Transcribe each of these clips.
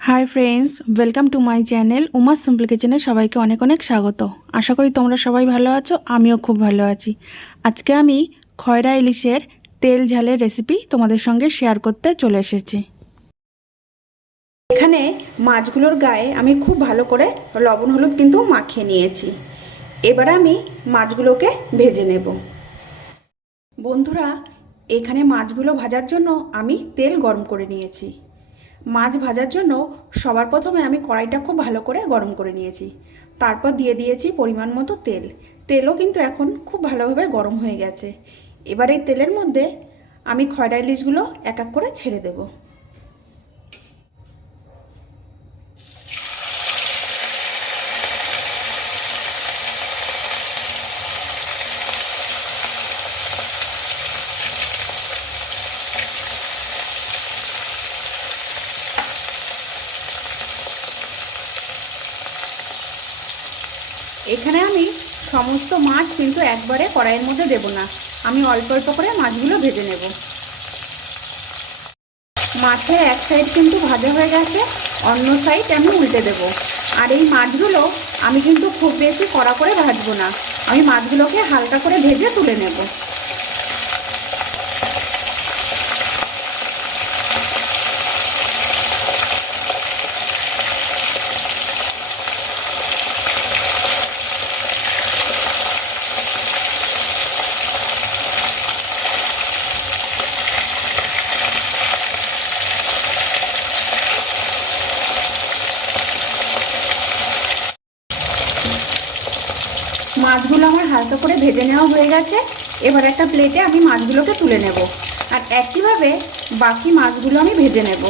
Hi friends welcome to my channel Umar simple কিচেনে সবাইকে অনেক অনেক স্বাগত। আশা করি তোমরা সবাই ভালো আছো, আমিও খুব ভালো আছি। আজকে আমি খয়রা ইলিশের তেল ঝালের রেসিপি তোমাদের সঙ্গে শেয়ার করতে চলে এসেছি। এখানে মাছগুলোর গায়ে আমি খুব ভালো করে লবণ, হলুদ কিন্তু মাখিয়ে নিয়েছি। এবার আমি মাছগুলোকে ভেজে নেব। বন্ধুরা, এখানে মাছগুলো ভাজার জন্য আমি তেল গরম করে নিয়েছি। মাছ ভাজার জন্য সবার প্রথমে আমি কড়াইটা খুব ভালো করে গরম করে নিয়েছি। তারপর দিয়ে দিয়েছি পরিমাণ মতো তেল। তেলও কিন্তু এখন খুব ভালোভাবে গরম হয়ে গেছে। এবার এই তেলের মধ্যে আমি খয়রা ইলিশগুলো এক এক করে ছেড়ে দেব। এখানে আমি সমস্ত মাছ কিন্তু একবারে কড়াইয়ের মধ্যে দেব না। আমি অল্প অল্প করে মাছগুলো ভেজে নেব। মাছের এক সাইড কিন্তু ভাজা হয়ে গেছে, অন্য সাইড আমি উল্টে দেব। আর এই মাছগুলো আমি কিন্তু খুব বেশি কড়া করে ভাজবো না। আমি মাছগুলোকে হালকা করে ভেজে তুলে নেব। মাছগুলো আমার হালকা করে ভেজে নেওয়া হয়ে গেছে। এবার একটা প্লেটে আমি মাছগুলোকে তুলে নেব। আর একইভাবে বাকি মাছগুলো আমি ভেজে নেব।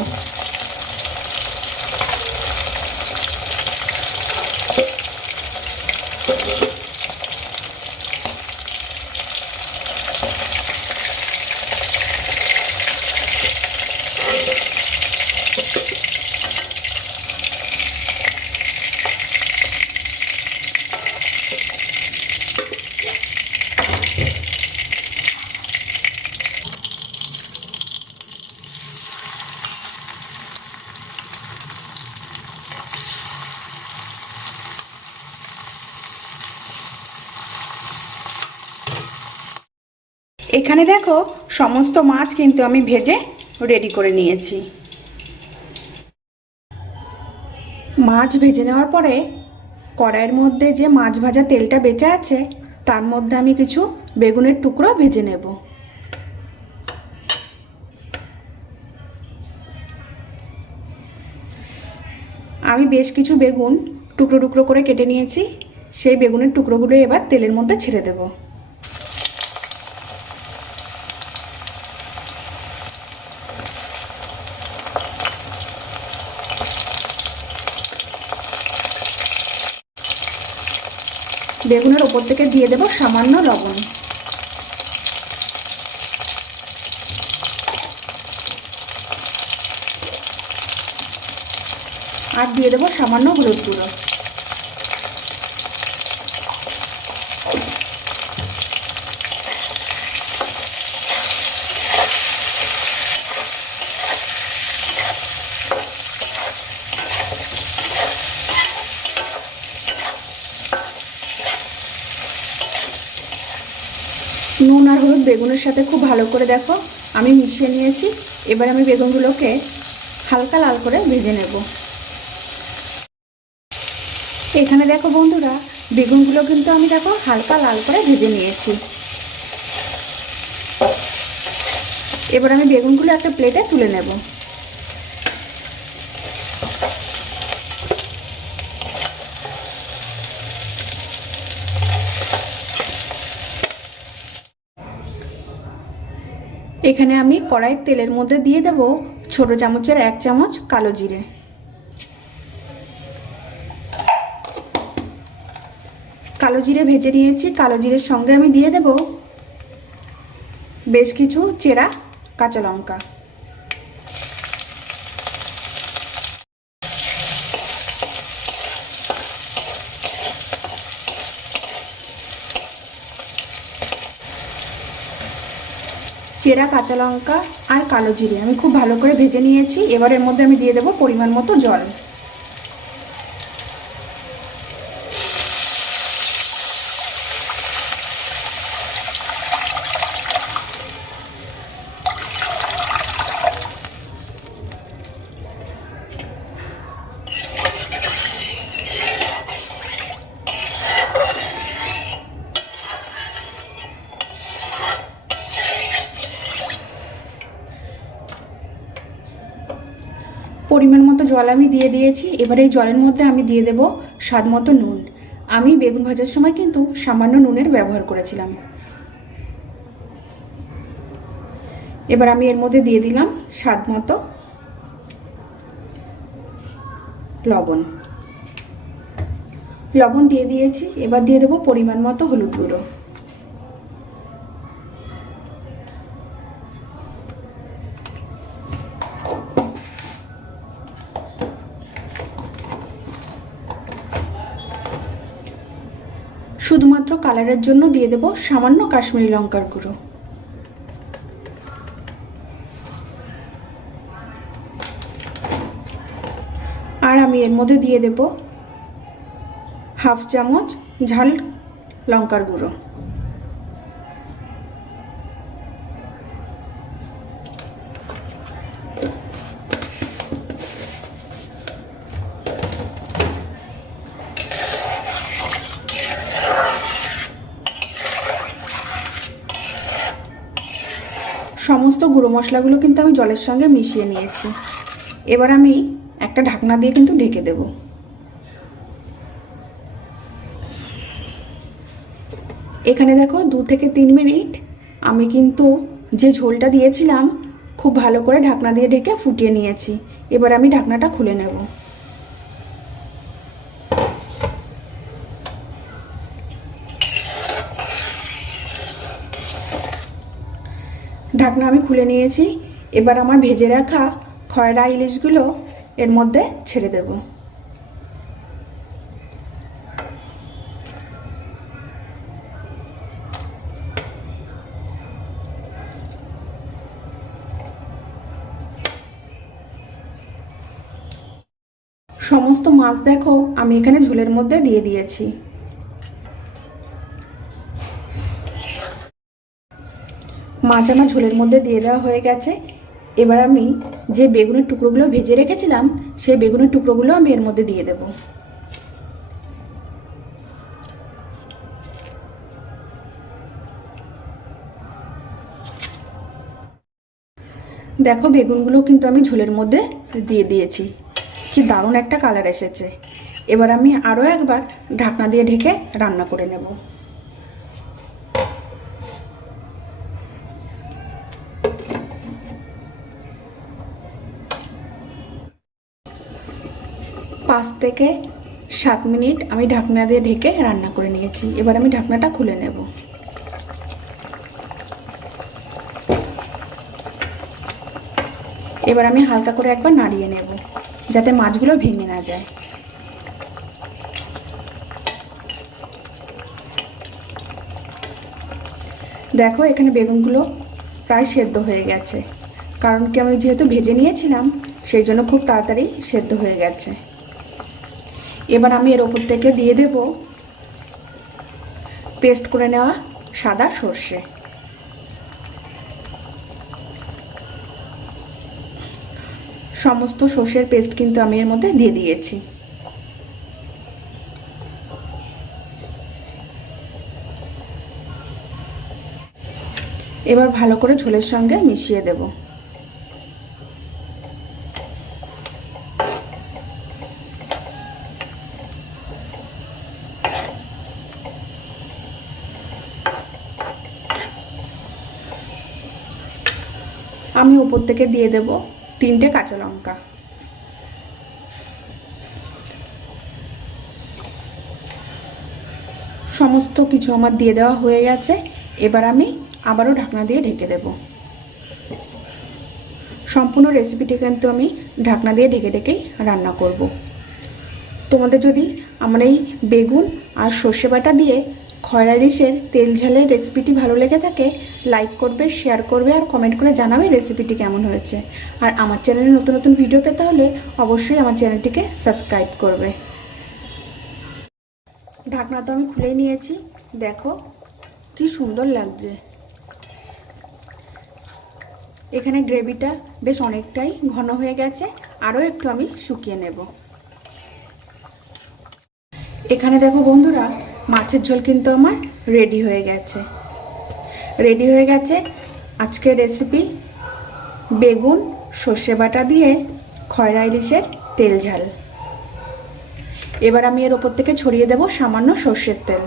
এখানে দেখো, সমস্ত মাছ কিন্তু আমি ভেজে রেডি করে নিয়েছি। মাছ ভেজে নেওয়ার পরে কড়াইয়ের মধ্যে যে মাছ ভাজা তেলটা বেঁচে আছে, তার মধ্যে আমি কিছু বেগুনের টুকরো ভেজে নেব। আমি বেশ কিছু বেগুন টুকরো টুকরো করে কেটে নিয়েছি, সেই বেগুনের টুকরোগুলো এবার তেলের মধ্যে ছেড়ে দেবো। বেগুনের ওপর থেকে দিয়ে দেবো সামান্য লবণ। আর দিয়ে দেবো সামান্য হলুদ গুঁড়ো। নুন আর হলুদ বেগুনের সাথে খুব ভালো করে দেখো। আমি মিশিয়ে নিয়েছি। এবার আমি বেগুনগুলোকে হালকা লাল করে ভেজে নেব। এখানে দেখো বন্ধুরা, বেগুনগুলো কিন্তু আমি দেখো হালকা লাল করে ভেজে নিয়েছি। এবার আমি বেগুনগুলো একটা প্লেটে তুলে নেব। এখানে আমি কড়াইয়ের তেলের মধ্যে দিয়ে দেব ছোট চামচের এক চামচ কালো জিরে। কালো জিরে ভেজে নিয়েছি, কালো জিরের সঙ্গে আমি দিয়ে দেব বেশ কিছু চেরা কাঁচা লঙ্কা। চেরা, কাঁচা লঙ্কা আর কালো জিরে। আমি খুব ভালো করে ভেজে নিয়েছি। এবার এর মধ্যে আমি দিয়ে দেবো পরিমাণ মতো জল। পরিমাণ মতো জল আমি দিয়ে দিয়েছি। এবার এই জলের মধ্যে আমি দিয়ে দেব স্বাদ মতো নুন। আমি বেগুন ভাজার সময় কিন্তু সামান্য নুনের ব্যবহার করেছিলাম। এবার আমি এর মধ্যে দিয়ে দিলাম স্বাদ মতো লবণ। লবণ দিয়ে দিয়েছি। এবার দিয়ে দেবো পরিমাণ মতো হলুদ গুঁড়ো। শুধুমাত্র কালারের জন্য দিয়ে দেব সামান্য কাশ্মীরি লঙ্কার গুঁড়ো। আর আমি এর মধ্যে দিয়ে দেব হাফ চামচ ঝাল লঙ্কার গুঁড়ো। সমস্ত গুঁড়ো মশলাগুলো কিন্তু আমি জলের সঙ্গে মিশিয়ে নিয়েছি। এবার আমি একটা ঢাকনা দিয়ে কিন্তু ঢেকে দেব। এখানে দেখো দু থেকে তিন মিনিট আমি কিন্তু যে ঝোলটা দিয়েছিলাম, খুব ভালো করে ঢাকনা দিয়ে ঢেকে ফুটিয়ে নিয়েছি। এবার আমি ঢাকনাটা খুলে নেব। ঢাকনা আমি খুলে নিয়েছি। এবার আমার ভেজে রাখা খয়রা ইলিশগুলো এর মধ্যে ছেড়ে দেব। সমস্ত মাছ দেখো, আমি এখানে ঝোলের মধ্যে দিয়ে দিয়েছি। মাছ ঝোলের মধ্যে দিয়ে দেওয়া হয়ে গেছে। এবার আমি যে বেগুনের টুকরোগুলো ভেজে রেখেছিলাম, সেই বেগুনের টুকরোগুলো আমি এর মধ্যে দিয়ে দেব। দেখো বেগুনগুলো কিন্তু আমি ঝোলের মধ্যে দিয়ে দিয়েছি। কি দারুণ একটা কালার এসেছে। এবার আমি আরও একবার ঢাকনা দিয়ে ঢেকে রান্না করে নেব। পাঁচ থেকে সাত মিনিট আমি ঢাকনা দিয়ে ঢেকে রান্না করে নিয়েছি। এবার আমি ঢাকনাটা খুলে নেব। এবার আমি হালকা করে একবার নাড়িয়ে নেব, যাতে মাছগুলো ভেঙে না যায়। দেখো, এখানে বেগুনগুলো প্রায় সেদ্ধ হয়ে গেছে। কারণ কি আমি যেহেতু ভেজে নিয়েছিলাম, সেই জন্য খুব তাড়াতাড়ি সেদ্ধ হয়ে গেছে। এবার আমি এর ওপর থেকে দিয়ে দেব পেস্ট করে নেওয়া সাদা সর্ষে। সমস্ত সর্ষের পেস্ট কিন্তু আমি এর মধ্যে দিয়ে দিয়েছি। এবার ভালো করে ঝোলের সঙ্গে মিশিয়ে দেবো। আমি উপর থেকে দিয়ে দেব তিনটে কাঁচা লঙ্কা। সমস্ত কিছু আমার দিয়ে দেওয়া হয়ে গেছে। এবার আমি আবারও ঢাকনা দিয়ে ঢেকে দেব। সম্পূর্ণ রেসিপিটি কিন্তু আমি ঢাকনা দিয়ে ঢেকে ঢেকেই রান্না করব। তোমাদের যদি আমার এই বেগুন আর সর্ষে বাটা দিয়ে খয়রা ইলিশের তেল ঝালের রেসিপিটি ভালো লেগে থাকে লাইক করবে শেয়ার করবে আর কমেন্ট করে জানাবে রেসিপিটি কেমন হয়েছে। আর আমার চ্যানেলে নতুন নতুন ভিডিও পেতে হলে অবশ্যই আমার চ্যানেলটিকে সাবস্ক্রাইব করবে। ঢাকনা তো আমি খুলেই নিয়েছি। দেখো, কি সুন্দর লাগছে। এখানে গ্রেভিটা বেশ অনেকটাই ঘন হয়ে গেছে, আরও একটু আমি শুকিয়ে নেব। এখানে দেখো বন্ধুরা মাছের ঝোল কিন্তু আমার রেডি হয়ে গেছে। রেডি হয়ে গেছে আজকের রেসিপি বেগুন, সর্ষে বাটা দিয়ে খয়রা ইলিশের তেল ঝাল। এবার আমি এর ওপর থেকে ছড়িয়ে দেব সামান্য সর্ষের তেল।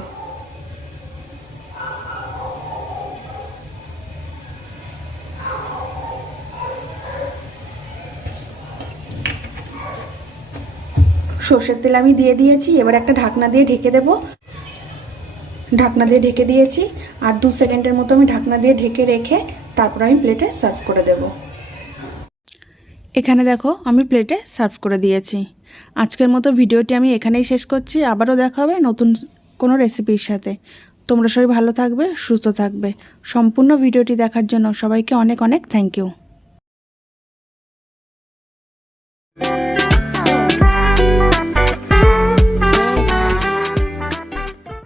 সর্ষের তেল আমি দিয়ে দিয়েছি, এবার একটা ঢাকনা দিয়ে ঢেকে দেব ঢাকনা দিয়ে ঢেকে দিয়েছি। আর দু সেকেন্ডের মতো আমি ঢাকনা দিয়ে ঢেকে রেখে তারপর আমি প্লেটে সার্ভ করে দেব। এখানে দেখো, আমি প্লেটে সার্ভ করে দিয়েছি। আজকের মতো ভিডিওটি আমি এখানেই শেষ করছি। আবারও দেখা হবে নতুন কোনো রেসিপির সাথে। তোমরা সবাই ভালো থাকবে, সুস্থ থাকবে। সম্পূর্ণ ভিডিওটি দেখার জন্য সবাইকে অনেক অনেক থ্যাংক ইউ